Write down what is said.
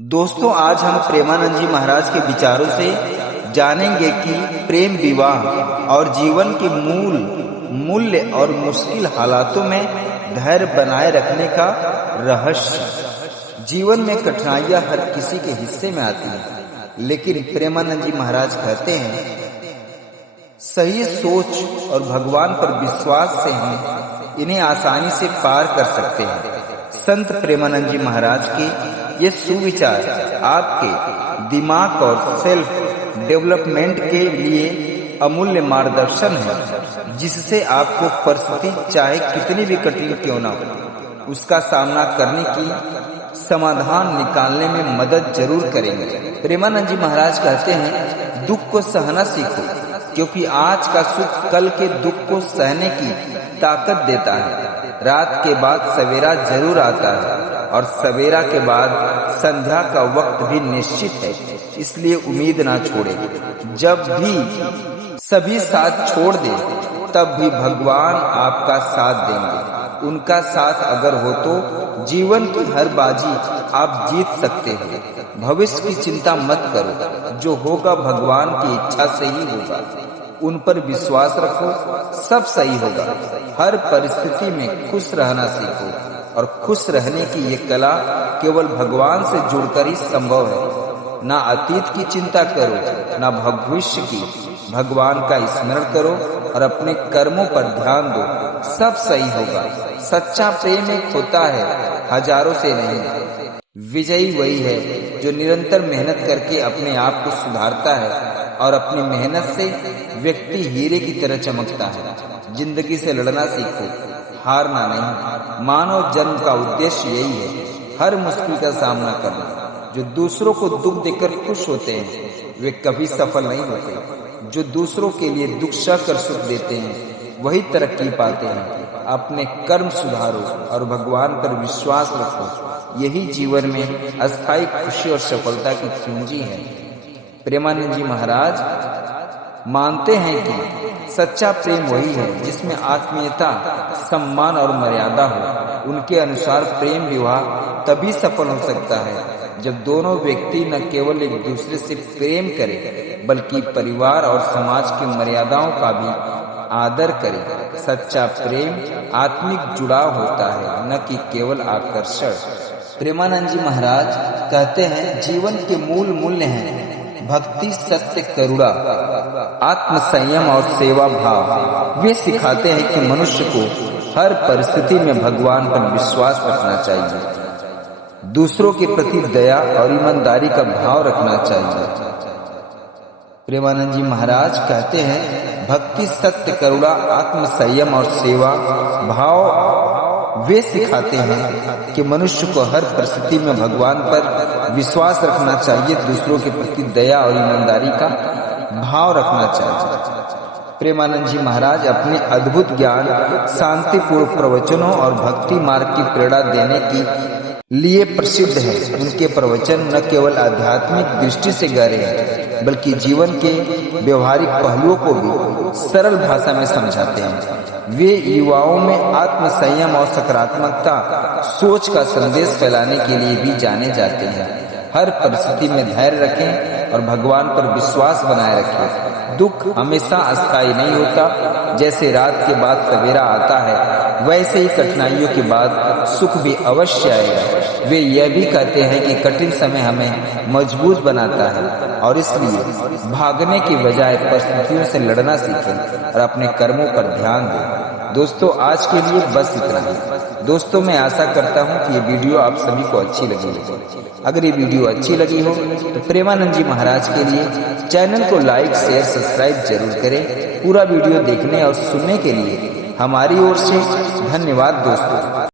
दोस्तों, आज हम प्रेमानंद जी महाराज के विचारों से जानेंगे कि प्रेम विवाह और जीवन के मूल्य और मुश्किल हालातों में धैर्य बनाए रखने का रहस्य। जीवन में कठिनाइयां हर किसी के हिस्से में आती हैं, लेकिन प्रेमानंद जी महाराज कहते हैं सही सोच और भगवान पर विश्वास से हम इन्हें आसानी से पार कर सकते हैं। संत प्रेमानंद जी महाराज के ये सुविचार आपके दिमाग और सेल्फ डेवलपमेंट के लिए अमूल्य मार्गदर्शन है, जिससे आपको परिस्थिति चाहे कितनी भी कठिन क्यों ना हो, उसका सामना करने की समाधान निकालने में मदद जरूर करेंगे। प्रेमानंद जी महाराज कहते हैं दुख को सहना सीखो, क्योंकि आज का सुख कल के दुख को सहने की ताकत देता है। रात के बाद सवेरा जरूर आता है और सवेरा के बाद संध्या का वक्त भी निश्चित है, इसलिए उम्मीद ना छोड़े। जब भी सभी साथ छोड़ दे तब भी भगवान आपका साथ देंगे। उनका साथ अगर हो तो जीवन की हर बाजी आप जीत सकते हो। भविष्य की चिंता मत करो, जो होगा भगवान की इच्छा से ही होगा। उन पर विश्वास रखो, सब सही होगा। हर परिस्थिति में खुश रहना सीखो, और खुश रहने की ये कला केवल भगवान से जुड़कर ही संभव है। ना अतीत की चिंता करो, ना भविष्य की। भगवान का स्मरण करो और अपने कर्मों पर ध्यान दो, सब सही होगा। सच्चा प्रेम एक होता है, हजारों से नहीं। विजयी वही है जो निरंतर मेहनत करके अपने आप को सुधारता है, और अपनी मेहनत से व्यक्ति हीरे की तरह चमकता है। जिंदगी से लड़ना सीखो, हारना नहीं। मानव जन्म का उद्देश्य यही है, हर मुश्किल का सामना करना। जो दूसरों को दुख देकर खुश होते हैं वे कभी सफल नहीं होते। जो दूसरों के लिए दुख सहकर सुख देते हैं वही तरक्की पाते हैं। अपने कर्म सुधारो और भगवान पर विश्वास रखो, यही जीवन में अस्थायी खुशी और सफलता की कुंजी है। प्रेमानंद जी महाराज मानते हैं कि सच्चा प्रेम वही है जिसमें आत्मीयता, सम्मान और मर्यादा हो। उनके अनुसार प्रेम विवाह तभी सफल हो सकता है जब दोनों व्यक्ति न केवल एक दूसरे से प्रेम करें, बल्कि परिवार और समाज की मर्यादाओं का भी आदर करें। सच्चा प्रेम आत्मिक जुड़ाव होता है, न कि केवल आकर्षण। प्रेमानंद जी महाराज कहते हैं जीवन के मूल्य हैं भक्ति, सत्य, करुणा, आत्म संयम और सेवा भाव। वे सिखाते हैं कि मनुष्य को हर परिस्थिति में भगवान पर विश्वास रखना चाहिए, दूसरों के प्रति दया और ईमानदारी का भाव रखना चाहिए। प्रेमानंद जी महाराज कहते हैं भक्ति, सत्य, करुणा, आत्म संयम और सेवा भाव वे सिखाते हैं कि मनुष्य को हर परिस्थिति में भगवान पर विश्वास रखना चाहिए, दूसरों के प्रति दया और ईमानदारी का भाव रखना चाहिए। प्रेमानंद जी महाराज अपने अद्भुत ज्ञान, शांतिपूर्ण प्रवचनों और भक्ति मार्ग की प्रेरणा देने की लिए प्रसिद्ध है। उनके प्रवचन न केवल आध्यात्मिक दृष्टि से गहरे हैं, बल्कि जीवन के व्यवहारिक पहलुओं को भी सरल भाषा में समझाते हैं। वे युवाओं में आत्म संयम और सकारात्मकता सोच का संदेश फैलाने के लिए भी जाने जाते हैं। हर परिस्थिति में धैर्य रखें और भगवान पर विश्वास बनाए रखें। दुख हमेशा अस्थायी नहीं होता। जैसे रात के बाद सवेरा आता है, वैसे ही कठिनाइयों के बाद सुख भी अवश्य आएगा। वे यह भी कहते हैं कि कठिन समय हमें मजबूत बनाता है, और इसलिए भागने की बजाय परिस्थितियों से लड़ना सीखें और अपने कर्मों पर ध्यान दें। दोस्तों, आज के लिए बस इतना ही। दोस्तों, मैं आशा करता हूँ कि ये वीडियो आप सभी को अच्छी लगी होगी। अगर ये वीडियो अच्छी लगी हो तो प्रेमानंद जी महाराज के लिए चैनल को लाइक, शेयर, सब्सक्राइब जरूर करें। पूरा वीडियो देखने और सुनने के लिए हमारी ओर से धन्यवाद दोस्तों।